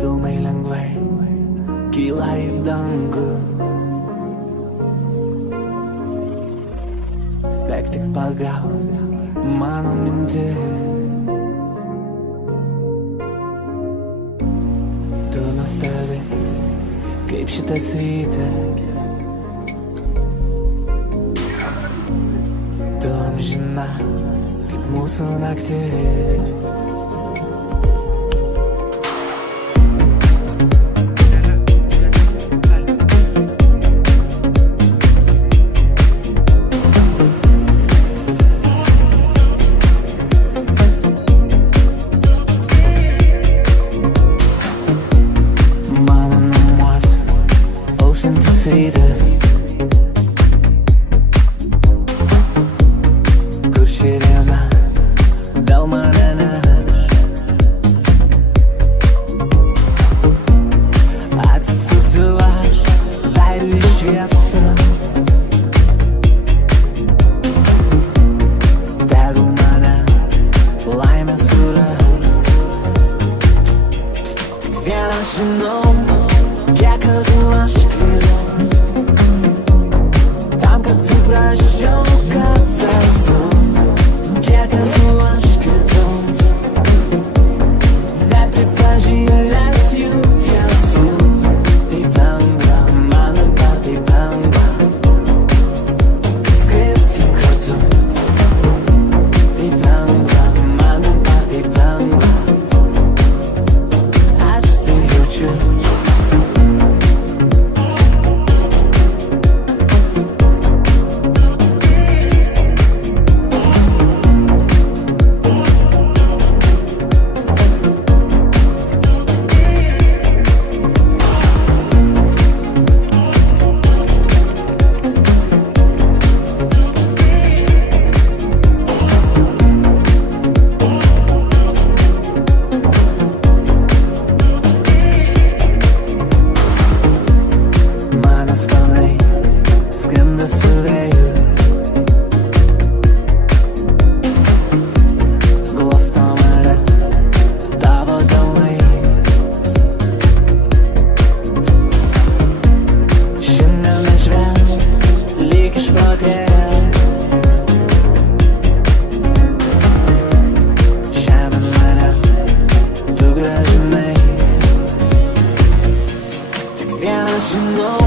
dūmai lengvai kyla į dangų. Spėk tik pagaut mano mintis. Tu nuostabi kaip šitas rytas. Tu amžina kaip mūsų naktis. Mano namuose auštantis rytas, kur ši diena vėl mane neš. Atsisuksiu aš veidu į šviesą, tegu mane laimė suras. Tik vieną žinau, kiek kartų aš klydau, tam kad suprasčiau, kas esu. Kiek kartų aš kritau, nepripažinęs jų tiesų. Taip lengva, man dabar taip lengva, skriskim kartu. Taip lengva, man dabar taip lengva, aš tai jaučiu. Mano sparnai skrenda su vėju, glosto mane tavo delnai. Šiandien aš vėl lyg išprotėjęs, šiandien mane tu grąžinai. Tik vieną žinau,